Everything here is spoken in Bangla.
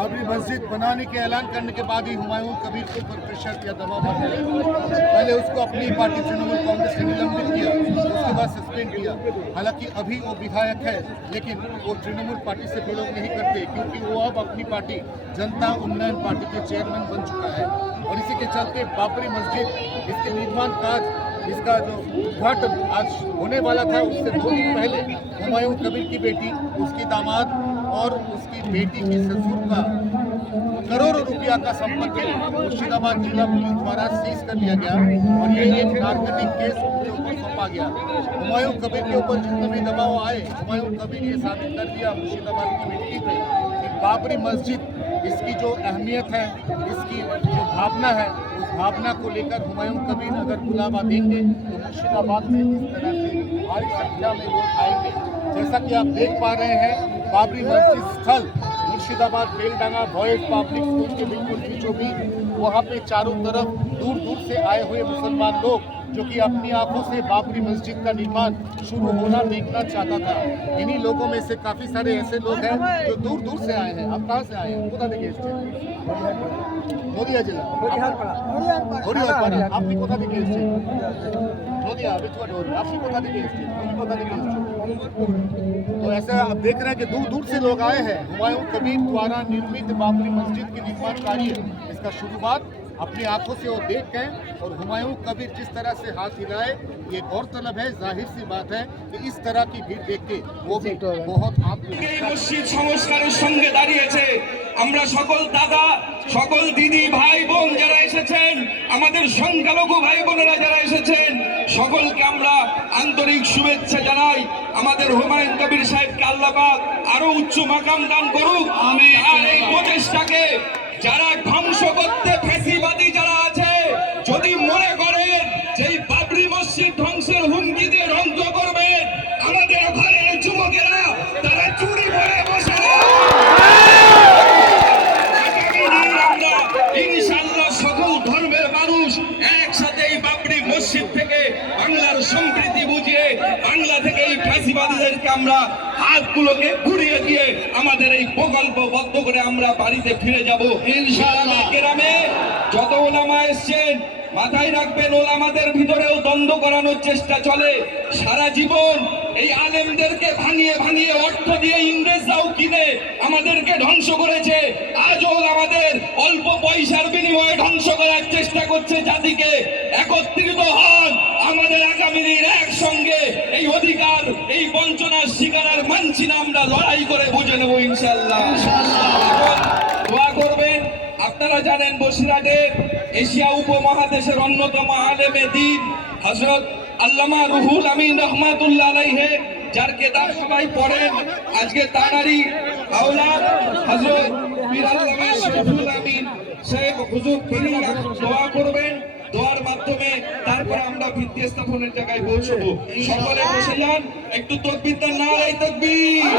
बाबरी मस्जिद बनाने के ऐलान करने के बाद ही हुमायूं कबीर के ऊपर प्रेशर किया, दबाव बनाया। पहले उसको अपनी पार्टी तृणमूल कांग्रेस ने निलंबित किया, उसके बाद सस्पेंड किया। हालांकि अभी वो विधायक है, लेकिन वो तृणमूल पार्टी से बिलोंग नहीं करते, क्योंकि वो अब अपनी पार्टी जनता उन्नयन पार्टी के चेयरमैन बन चुका है। और इसी के चलते बाबरी मस्जिद, इसके निर्माण कार्य, इसका जो उद्घाटन आज होने वाला था, उससे 2 दिन पहले हुमायूं कबीर की बेटी, उसकी दामाद और उसकी बेटी के ससुर का करोड़ों रुपया का संपत्ति मुर्शिदाबाद जिला पुलिस द्वारा सीज कर लिया गया और ये एक नारकोटिक केस के ऊपर सौंपा गया। हुमायूं कबीर के ऊपर जितने भी दबाव आए, हुमायूं कबीर ये साबित कर दिया मुर्शिदाबाद की मिट्टी पे कि बाबरी मस्जिद, इसकी जो अहमियत है, इसकी जो भावना है, उस भावना को लेकर हुमायूं कबीर अगर बुलावा देंगे तो मुर्शिदाबाद में इस तरह से भारी संख्या में लोग आएंगे। जैसा कि आप देख पा रहे हैं, बाबरी मस्जिद स्थल Murshidabad Beldanga boys public school के बिल्कुल बीचों बीच, वहाँ पे चारों तरफ दूर दूर से आए हुए मुसलमान लोग, जो कि अपनी आंखों से बाबरी मस्जिद का निर्माण शुरू होना देखना चाहता था। इन्हीं लोगों में से काफ़ी सारे ऐसे लोग हैं जो दूर दूर से आए हैं। आप कहाँ से आए हैं? बता देखिए, नदिया जिला, हरियाणा। आपने कोथा থেকে এসেছেন? नदिया, बिचुआ डोरी। आपने कोथा থেকে এসেছেন? তুমি कोथा থেকে এসেছো? तो ऐसा आप देख रहे हैं कि दूर दूर से लोग आए हैं। हुमायूं कबीर द्वारा निर्मित बाबरी मस्जिद के निर्माण कार्य, इसका शुरुआत अपनी आंखों से वो देख गए और हुमायूं कबीर जिस तरह से हाथ हिलाए, ये गौरतलब है, जाहिर सी बात है कि इस तरह की भीड़ देख के वो भी बहुत মসজিদ সংস্কারের সঙ্গে দাঁড়িয়েছে। আমরা সকল দাদা, সকল দিদি, ভাই বোন যারা এসেছেন, আমাদের সংখ্যালঘু ভাই বোনেরা যারা এসেছেন, সকলকে আমরা আন্তরিক শুভেচ্ছা জানাই। আমাদের হুমায়ুন কবির সাহেবকে আল্লাহ পাক আরো উচ্চ মাকাম দান করুক। আর এই প্রচেষ্টাকে যারা ধ্বংস করতে ফ্যাসিবাদী যারা আছে, যদি মনে করেন যে বাবরি মসজিদ ধ্বংসের হুমকি দিয়ে ধ্বংস করবেন, আমাদের ঘরের যুবকেরা তারা চুরি করে বসে ইনশাআল্লাহ সকল ধর্মের মানুষ একসাথে এই বাবরি মসজিদ থেকে বাংলার সম্প্রীতি বুঝিয়ে বাংলা থেকে এই ফ্যাসিবাদীদেরকে আমরা হাতগুলোকে ঘুরিয়ে দিয়ে আমাদের এই প্রকল্প বদ্ধ করে আমরা বাড়িতে ফিরে যাব ইনশাআল্লাহ। গ্রামে যত ওলামা এসেছেন মাথায় রাখবেন, ওলামাদের ভিতরেও দ্বন্দ্ব করানোর চেষ্টা চলে। সারা জীবন এই আলেমদেরকে ভাঙিয়ে ভাঙিয়ে অর্থ দিয়ে ইংরেজরাও কিনে আমাদেরকে ধ্বংস করেছে। আজও আমাদের অল্প পয়সার বিনিময়ে ধ্বংস করার চেষ্টা করছে জাতিকে। একত্রিত হন, আমাদের আগামী দিন একসঙ্গে এই অধিকার, এই বঞ্চনার শিকার আর মানছি না, আমরা লড়াই করে বুঝে নেব ইনশাআল্লাহ। দোয়া করবেন। আপনারা জানেন বসিরহাটের এশিয়া উপমহাদেশের অন্যতম আলেমে দ্বীন হযরত আল্লামা রুহুল আমিন রহমাতুল্লাহ আলাইহি, যার কেতাব সবাই পড়েন, আজকে তানারই আওলাদ হযরত পীর আল্লামা শরীফুল আমিন সাহেব হুজুর, তিনি দোয়া করবেন। দোয়ার মাধ্যমে তারপরে আমরা ভিত্তি স্থাপনের জায়গায় পৌঁছবো। সকলে বসে যান, একটু তাকবীর, নারায়ে তাকবীর।